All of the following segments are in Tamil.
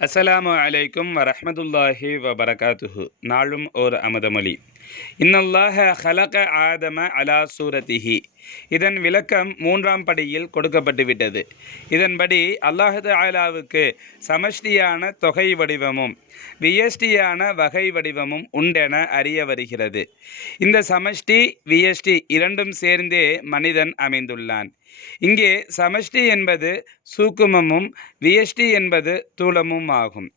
அஸ்ஸலாமு அலைக்கும் வரஹ்மத்துல்லாஹி வபரகாத்துஹு. நாளும் ஓர் அமதமொழி. இன்னல்லாஹ ஹலக ஆதம அலா சூரத்திஹி. இதன் விளக்கம் மூன்றாம் படியில் கொடுக்கப்பட்டுவிட்டது இதன்படி அல்லாஹது ஆலாவுக்கு சமஷ்டியான தொகை வடிவமும் வியஷ்டியான வகை வடிவமும் உண்டென அறிய வருகிறது. இந்த சமஷ்டி வியஷ்டி இரண்டும் சேர்ந்தே மனிதன் அமைந்துள்ளான். இங்கே சமஷ்டி என்பது சூக்குமமும் வியஷ்டி என்பது தூலமும் ஆகும்.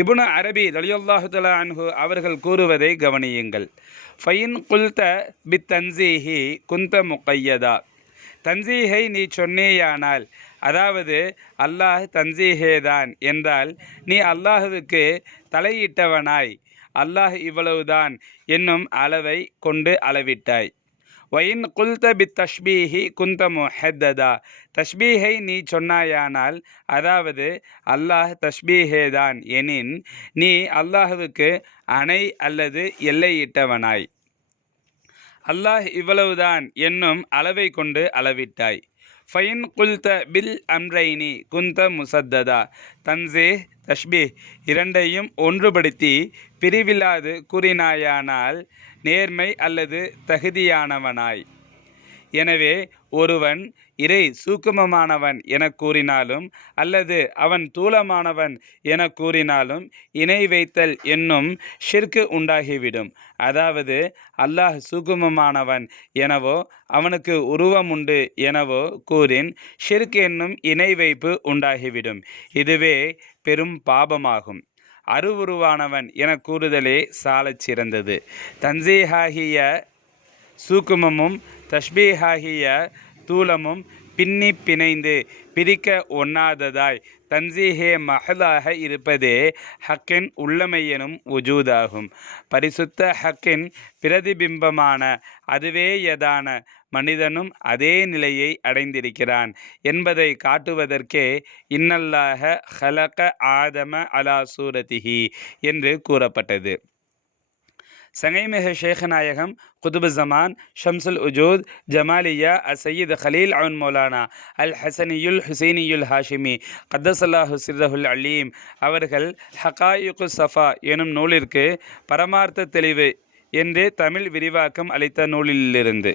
இபுனு அரபி ரலியல்லாஹு அன்ஹு அவர்கள் கூறுவதை கவனியுங்கள். ஃபைன் குல்த பித் தன்சீஹி குந்த முக்கையதா தன்சீஹை நீ சொன்னேயானால் அதாவது அல்லாஹ் தன்சீஹேதான் என்றால் நீ அல்லாஹுவுக்கு தலையிட்டவனாய். அல்லாஹ் இவ்வளவுதான் என்னும் அளவை கொண்டு அளவிட்டாய். ஒயின் குல்த பி தஷ்பீஹி குந்த ஹெத்ததா தஷ்பீஹை நீ சொன்னாயானால் அதாவது அல்லாஹ் தஷ்பீஹேதான் எனின் நீ அல்லாஹுவுக்கு அணை அல்லது எல்லையிட்டவனாய். அல்லாஹ் இவ்வளவுதான் என்னும் அளவை கொண்டு அளவிட்டாய். ஃபைன் குல்த பில் அம்ரைனி குந்த முசத்ததா தன்சே தஷ்பி இரண்டையும் ஒன்றுபடுத்தி பிரிவில்லாது கூறினாயானால் நேர்மை அல்லது தகுதியானவனாய். எனவே ஒருவன் இறை சூக்குமமானவன் என கூறினாலும் அல்லது அவன் தூளமானவன் என கூறினாலும் இணை வைத்தல் என்னும் ஷிர்கு உண்டாகிவிடும். அதாவது அல்லாஹ் சூக்குமமானவன் எனவோ அவனுக்கு உருவம் உண்டு எனவோ கூறின் ஷிர்க் என்னும் இணை வைப்பு உண்டாகிவிடும். இதுவே பெரும் பாபமாகும். அருவுருவானவன் என கூறுதலே சாலச் சிறந்தது தன்சீஹாகிய சூக்குமமும் தஷ்பீஹாகிய தூலமும் பின்னி பிணைந்து பிரிக்க ஒண்ணாததாய். தன்சீஹே மஹலாக இருப்பதே ஹக்கின் உள்ளமையனும் உஜூதாகும் பரிசுத்த ஹக்கின் பிரதிபிம்பமான அதுவே யதான மனிதனும் அதே நிலையை அடைந்திருக்கிறான் என்பதை காட்டுவதற்கே இன்னல்லாக ஹலக ஆதம அலா சூரதிஹி என்று கூறப்பட்டது. சங்கைமிக ஷேகநாயகம் குதுபு ஜமான் ஷம்சுல் உஜூத் ஜமாலியா அசையீத் ஹலீல் அவுன் மௌலானா அல் ஹசனியுல் ஹுசைனியுல் ஹாஷிமி கத்தசல்லாஹு சிர்ரஹுல் அலீம் அவர்கள் ஹகாயுக்கு சஃபா எனும் நூலிற்கு பரமார்த்த தெளிவு என்று தமிழ் விரிவாக்கம் அளித்த நூலிலிருந்து